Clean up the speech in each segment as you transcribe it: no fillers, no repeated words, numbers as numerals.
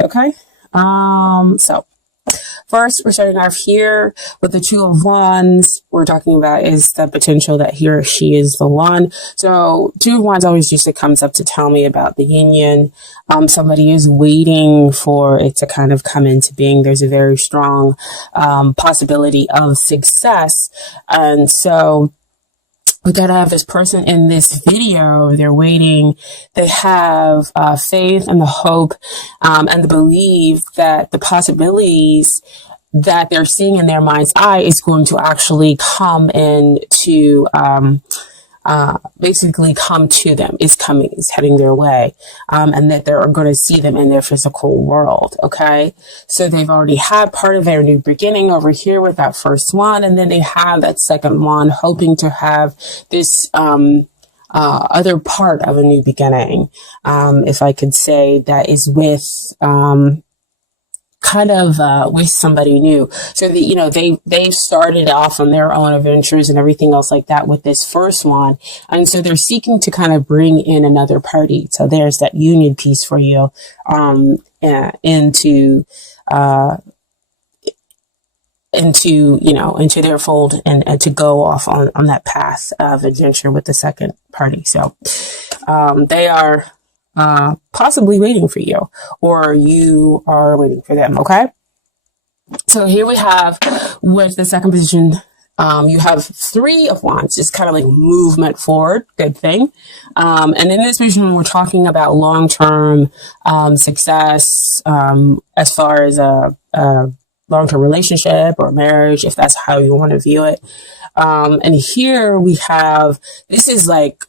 Okay. So first, we're starting off here with the Two of Wands. We're talking about is the potential that he or she is the one. So Two of Wands always usually comes up to tell me about the union. Somebody is waiting for it to kind of come into being. There's a very strong possibility of success. And so we gotta have this person in this video. They're waiting. They have faith and the hope and the belief that the possibilities that they're seeing in their mind's eye is going to actually come into basically come to them, is heading their way, and that they're going to see them in their physical world. Okay. So they've already had part of their new beginning over here with that first one. And then they have that second one, hoping to have this, other part of a new beginning. If I could say that is with, with somebody new. So that, they've started off on their own adventures and everything else like that with this first one. And so they're seeking to kind of bring in another party. So there's that union piece for you, into their fold and to go off on that path of adventure with the second party. So, they are possibly waiting for you, or you are waiting for them. Okay. So here we have with the second position, you have Three of Wands, just kind of like movement forward. Good thing. And in this position, we're talking about long-term, success, as far as a long-term relationship or marriage, if that's how you want to view it. And here we have, this is like,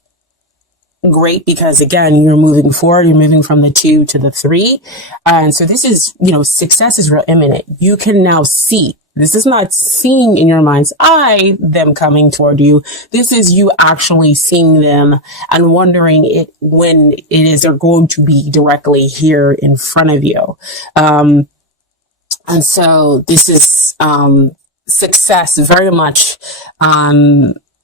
great because again, you're moving forward, you're moving from the 2 to the 3. And so this is, success is real imminent. You can now see, this is not seeing in your mind's eye, them coming toward you. This is you actually seeing them and wondering when it is they're going to be directly here in front of you. And so this is, success very much,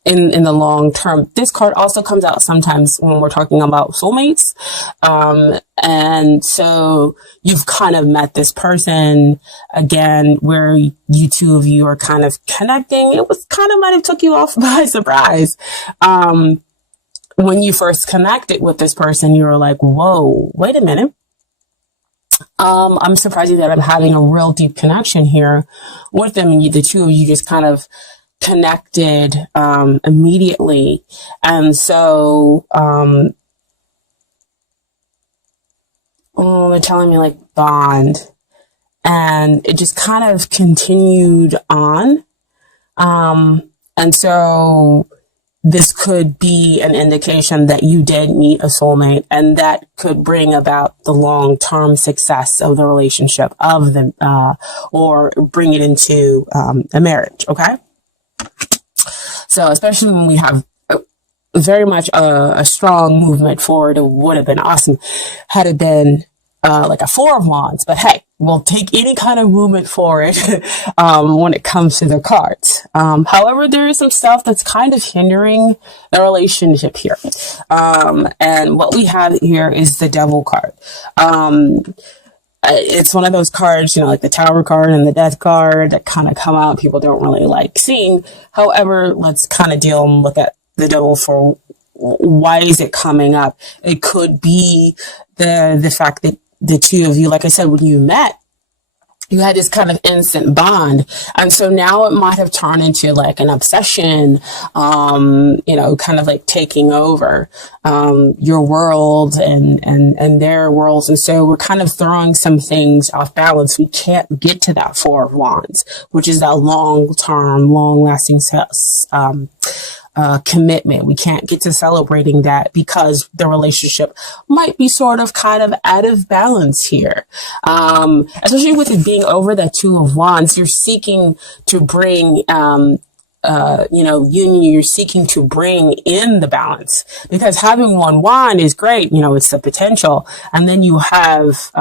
in the long term. This card also comes out sometimes when we're talking about soulmates. And so you've kind of met this person again, where you two of you are kind of connecting. It was kind of might have took you off by surprise. When you first connected with this person, you were like, whoa, wait a minute. I'm surprised that I'm having a real deep connection here with them. And the two of you just kind of connected immediately. And so they're telling me like bond, and it just kind of continued on. And so this could be an indication that you did meet a soulmate, and that could bring about the long-term success of the relationship of them, or bring it into a marriage. Okay. So especially when we have very much a strong movement forward, it would have been awesome had it been like a Four of Wands. But hey, we'll take any kind of movement forward when it comes to the cards. However, there is some stuff that's kind of hindering the relationship here. And what we have here is the Devil card. It's one of those cards, like the Tower card and the Death card that kind of come out. People don't really like seeing. However, let's kind of deal and look at the Devil for why is it coming up? It could be the fact that the two of you, like I said, when you met, you had this kind of instant bond. And so now it might have turned into like an obsession, kind of like taking over, your world and their worlds. And so we're kind of throwing some things off balance. We can't get to that Four of Wands, which is that long-term, long-lasting, commitment. We can't get to celebrating that because the relationship might be sort of kind of out of balance here. Especially with it being over that Two of Wands, you're seeking to bring, union, you're seeking to bring in the balance, because having one wand is great. It's the potential. And then you have,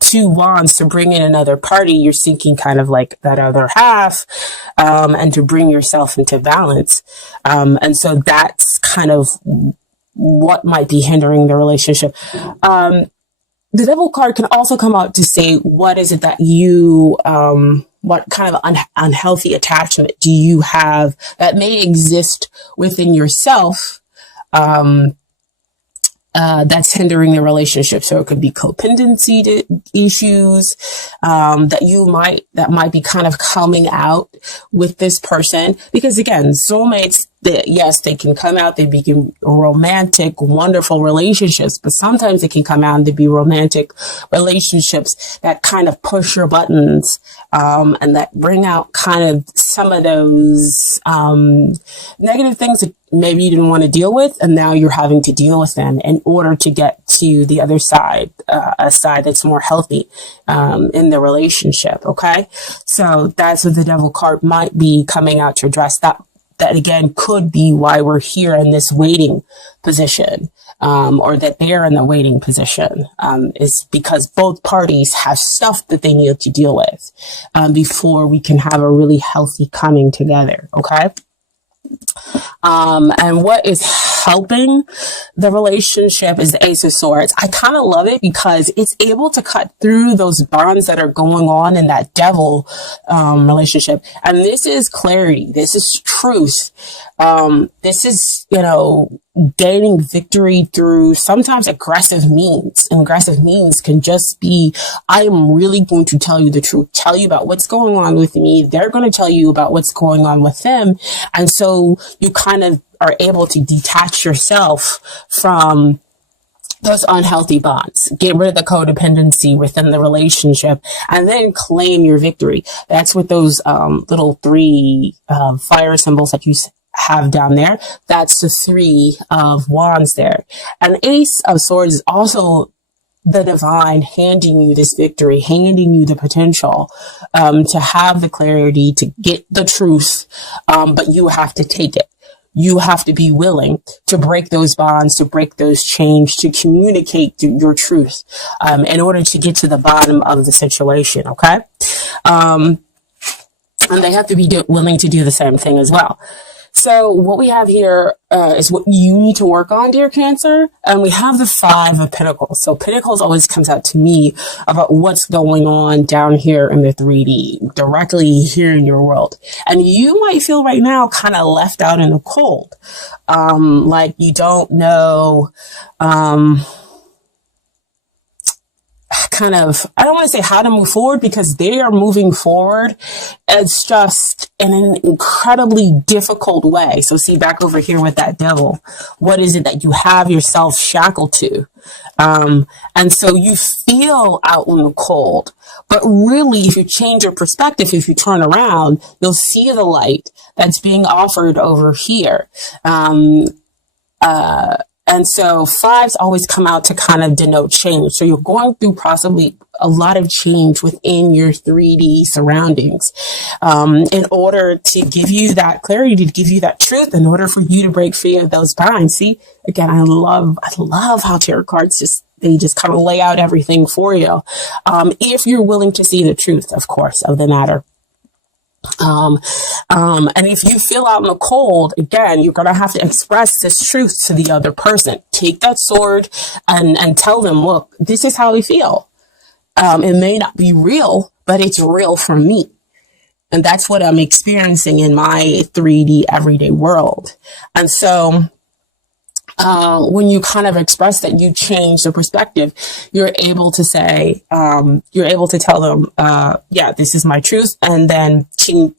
two wands to bring in another party. You're seeking kind of like that other half, and to bring yourself into balance. And so that's kind of what might be hindering the relationship. the devil card can also come out to say, what is it that you, what kind of unhealthy attachment do you have that may exist within yourself, that's hindering the relationship. So it could be codependency issues, that might be kind of coming out with this person. Because again, soulmates, yes, they can come out, they begin romantic, wonderful relationships, but sometimes they can come out and they be romantic relationships that kind of push your buttons, and that bring out kind of some of those, negative things that maybe you didn't want to deal with, and now you're having to deal with them in order to get to the other side, a side that's more healthy, in the relationship. Okay. So that's what the devil card might be coming out to address. That again could be why we're here in this waiting position, or that they're in the waiting position, is because both parties have stuff that they need to deal with, before we can have a really healthy coming together. Okay. And what is helping the relationship is the Ace of Swords. I kind of love it because it's able to cut through those bonds that are going on in that devil, relationship. And this is clarity. This is truth. This is, gaining victory through sometimes aggressive means. And aggressive means can just be, I am really going to tell you the truth, tell you about what's going on with me. They're going to tell you about what's going on with them. And so you kind of are able to detach yourself from those unhealthy bonds, get rid of the codependency within the relationship, and then claim your victory. That's what those little three fire symbols that you have down there. That's the Three of Wands there. And Ace of Swords is also the divine handing you this victory, handing you the potential to have the clarity, to get the truth, but you have to take it. You have to be willing to break those bonds, to break those chains, to communicate your truth, in order to get to the bottom of the situation. Okay. And they have to be willing to do the same thing as well. So what we have here is what you need to work on, dear Cancer. And we have the Five of Pentacles. So Pentacles always comes out to me about what's going on down here in the 3D, directly here in your world. And you might feel right now kind of left out in the cold. Like you don't know, I don't want to say how to move forward, because they are moving forward. It's just in an incredibly difficult way. So see, back over here with that devil, what is it that you have yourself shackled to? And so you feel out in the cold, but really, if you change your perspective, if you turn around, you'll see the light that's being offered over here. And so fives always come out to kind of denote change. So you're going through possibly a lot of change within your 3D surroundings, in order to give you that clarity, to give you that truth, in order for you to break free of those binds. See, again, I love how tarot cards they just kind of lay out everything for you. If you're willing to see the truth, of course, of the matter. And if you feel out in the cold, again, you're going to have to express this truth to the other person. Take that sword and tell them, look, this is how I feel. It may not be real, but it's real for me. And that's what I'm experiencing in my 3D everyday world. And so, when you kind of express that, you change the perspective, you're able to say, you're able to tell them, yeah, this is my truth. And then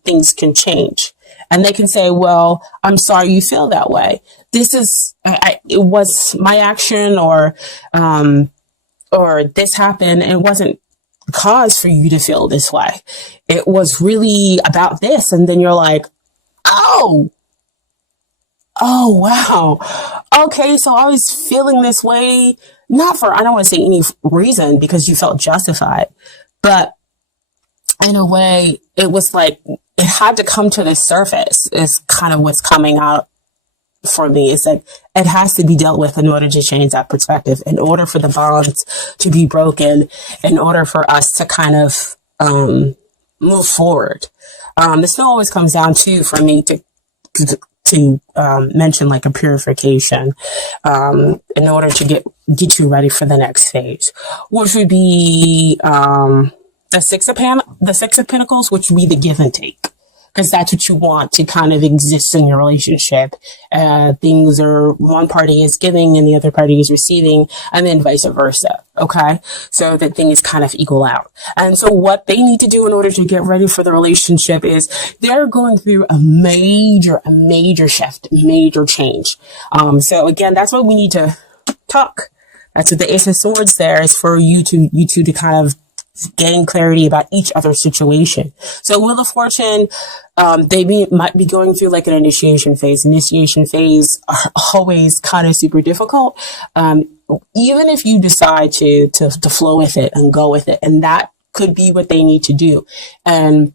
things can change. And they can say, well, I'm sorry you feel that way. This is, it was my action, or this happened. And it wasn't cause for you to feel this way. It was really about this. And then you're like, oh, wow. Okay, so I was feeling this way, not for, I don't want to say any reason, because you felt justified, but in a way, it was like, it had to come to the surface, is kind of what's coming out for me. Is that it has to be dealt with in order to change that perspective, in order for the bonds to be broken, in order for us to kind of move forward. This always comes down to, for me, to to mention like a purification in order to get you ready for the next phase, which would be the Six of Pentacles, which would be the give and take. Because that's what you want to kind of exist in your relationship. Things are, one party is giving and the other party is receiving, and then vice versa. Okay. So that things kind of equal out. And so what they need to do in order to get ready for the relationship is they're going through a major shift, major change. So again, that's what we need to talk. That's what the Ace of Swords there is for you two to kind of gain clarity about each other's situation. So Wheel of Fortune, they might be going through like an initiation phase. Initiation phase are always kind of super difficult. Even if you decide to flow with it and go with it, and that could be what they need to do. And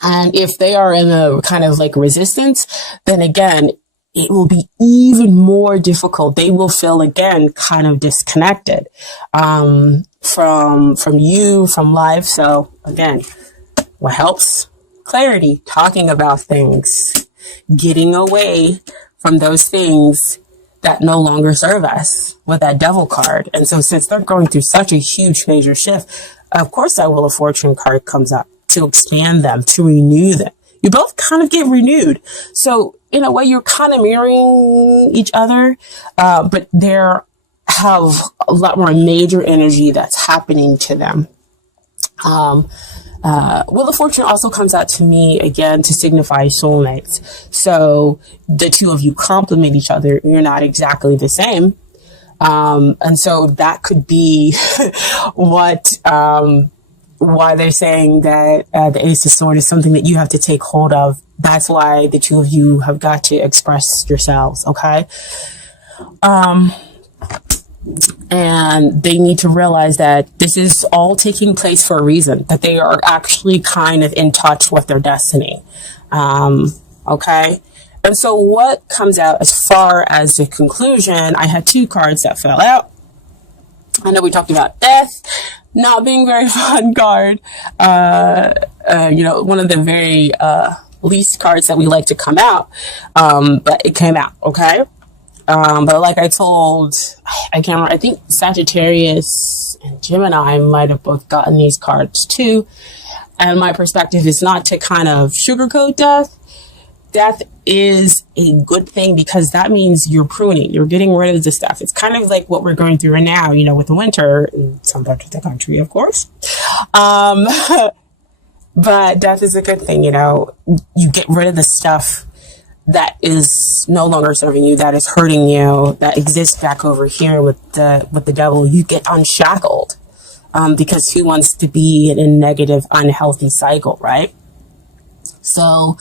if they are in a kind of like resistance, then again, it will be even more difficult. They will feel again kind of disconnected from you, from life. So again, what helps? Clarity, talking about things, getting away from those things that no longer serve us with that Devil card. And so since they're going through such a huge major shift, of course that Wheel of Fortune card comes up to expand them, to renew them. You both kind of get renewed. So in a way, you're kind of mirroring each other, but there have a lot more major energy that's happening to them. Wheel of Fortune also comes out to me again to signify soulmates. So the two of you complement each other. You're not exactly the same. And so that could be why they're saying that the Ace of Swords is something that you have to take hold of. That's why the two of you have got to express yourselves, okay? And they need to realize that this is all taking place for a reason, that they are actually kind of in touch with their destiny, okay? And so what comes out as far as the conclusion, I had two cards that fell out. I know we talked about death not being very fun card. One of the very least cards that we like to come out. But it came out, okay? But like I told, I can't remember, I think Sagittarius and Gemini might have both gotten these cards too. And my perspective is not to kind of sugarcoat death. Death is a good thing because that means you're pruning, you're getting rid of the stuff. It's kind of like what we're going through now, with the winter in some parts of the country, of course. But death is a good thing, you get rid of the stuff that is no longer serving you, that is hurting you, that exists back over here with the devil. You get unshackled, because who wants to be in a negative, unhealthy cycle, right? So,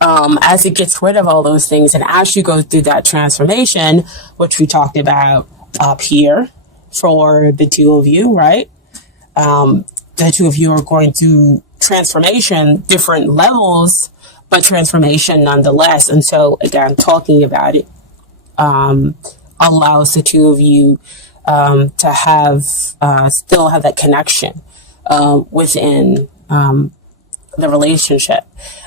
as it gets rid of all those things, and as you go through that transformation, which we talked about up here for the two of you, right? The two of you are going through transformation, different levels, but transformation nonetheless. And so again, talking about it, allows the two of you, to have, still have that connection, within, the relationship.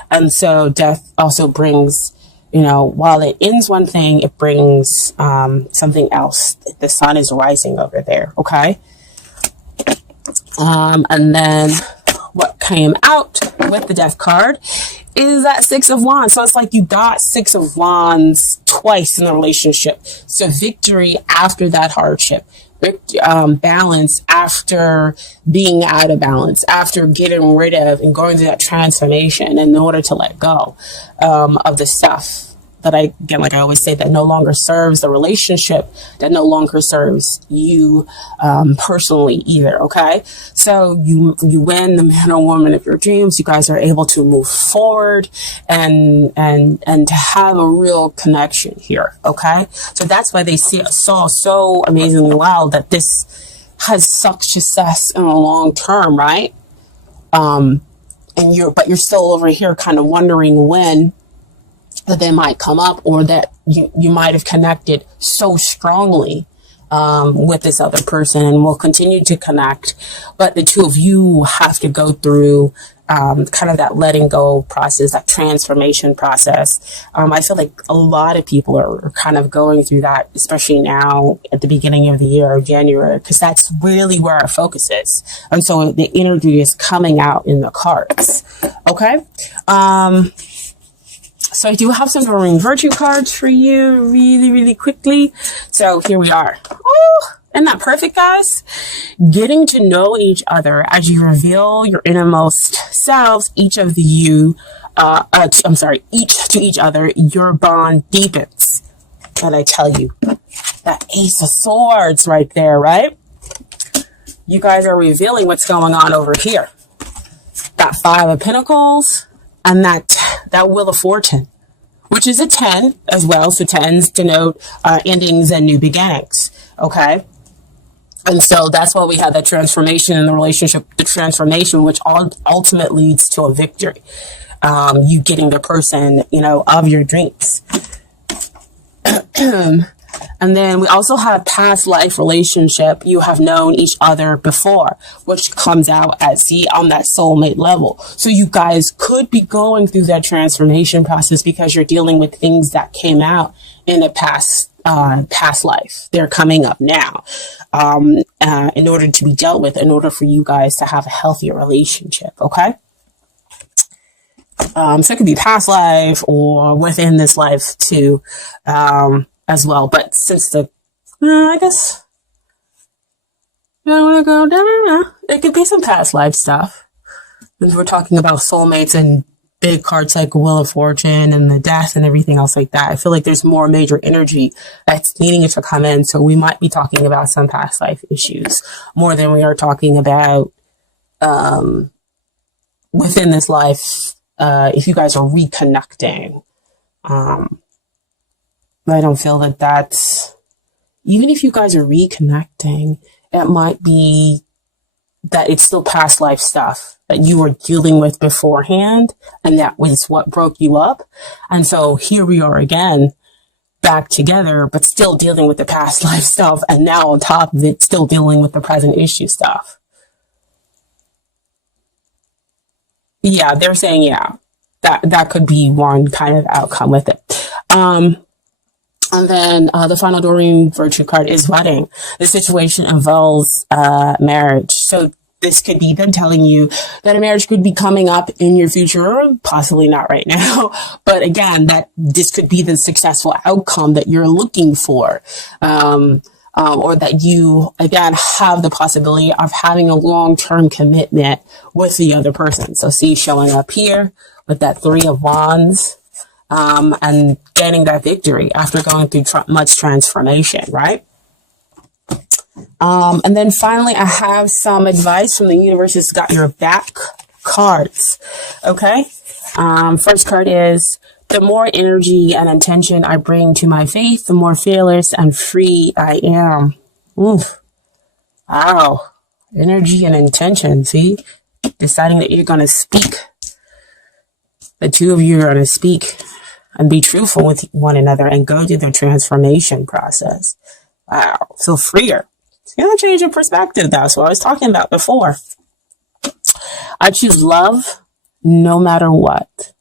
And so death also brings, while it ends one thing, it brings something else. The sun is rising over there, okay? And then what came out with the death card is that Six of Wands. So it's like you got Six of Wands twice in the relationship. So victory after that hardship. Balance after being out of balance, after getting rid of and going through that transformation in order to let go of the stuff that like I always say, that no longer serves the relationship, that no longer serves you personally either, okay? So you win the man or woman of your dreams. You guys are able to move forward and to have a real connection here, okay? So that's why they saw so amazingly well that this has such success in the long term, right? But you're still over here kind of wondering when that they might come up, or that you might have connected so strongly with this other person and will continue to connect. But the two of you have to go through kind of that letting go process, that transformation process. I feel like a lot of people are kind of going through that, especially now at the beginning of the year or January, because that's really where our focus is. And so the energy is coming out in the cards. Okay. So I do have some Doreen Virtue cards for you really, really quickly. So here we are. Oh, isn't that perfect, guys? Getting to know each other as you reveal your innermost selves, each to each other, your bond deepens. And I tell you, that Ace of Swords right there, right? You guys are revealing what's going on over here. That Five of Pentacles and that Wheel of Fortune, which is a 10 as well. So 10s denote endings and new beginnings. Okay. And so that's why we have that transformation in the relationship, the transformation, which ultimately leads to a victory. You getting the person, of your dreams. And then we also have past life relationship. You have known each other before, which comes out on that soulmate level. So you guys could be going through that transformation process because you're dealing with things that came out in the past life. They're coming up now, in order to be dealt with, in order for you guys to have a healthier relationship. Okay. So it could be past life or within this life too, as well. But since I guess I want to go down, it could be some past life stuff. Because we're talking about soulmates and big cards like Wheel of Fortune and the Death and everything else like that. I feel like there's more major energy that's needing to come in. So we might be talking about some past life issues more than we are talking about, within this life. If you guys are reconnecting, I don't feel that that's, even if you guys are reconnecting, it might be that it's still past life stuff that you were dealing with beforehand. And that was what broke you up. And so here we are again, back together, but still dealing with the past life stuff. And now on top of it, still dealing with the present issue stuff. Yeah, they're saying, that could be one kind of outcome with it. And then the final Doreen Virtue card is wedding. The situation involves marriage. So this could be them telling you that a marriage could be coming up in your future, possibly not right now. But again, that this could be the successful outcome that you're looking for. Or that you, again, have the possibility of having a long-term commitment with the other person. So see showing up here with that Three of Wands. And getting that victory after going through much transformation, right? And then finally, I have some advice from the universe. It's got your back cards. Okay. First card is, the more energy and intention I bring to my faith, the more fearless and free I am. Oof. Wow. Energy and intention. See, deciding that you're going to speak. The two of you are going to speak and be truthful with one another and go through the transformation process. Wow. Feel freer. It's going to change your perspective. That's what I was talking about before. I choose love no matter what.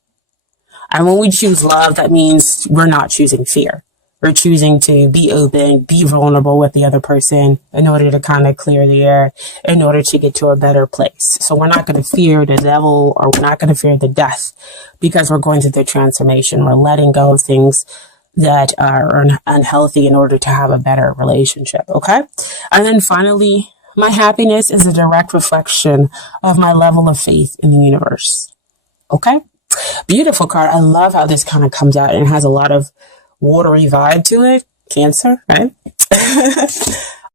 And when we choose love, that means we're not choosing fear. We're choosing to be open, be vulnerable with the other person in order to kind of clear the air, in order to get to a better place. So we're not going to fear the devil, or we're not going to fear the death, because we're going through the transformation. We're letting go of things that are unhealthy in order to have a better relationship. Okay. And then finally, my happiness is a direct reflection of my level of faith in the universe. Okay. Beautiful card. I love how this kind of comes out and has a lot of watery vibe to it. Cancer, right?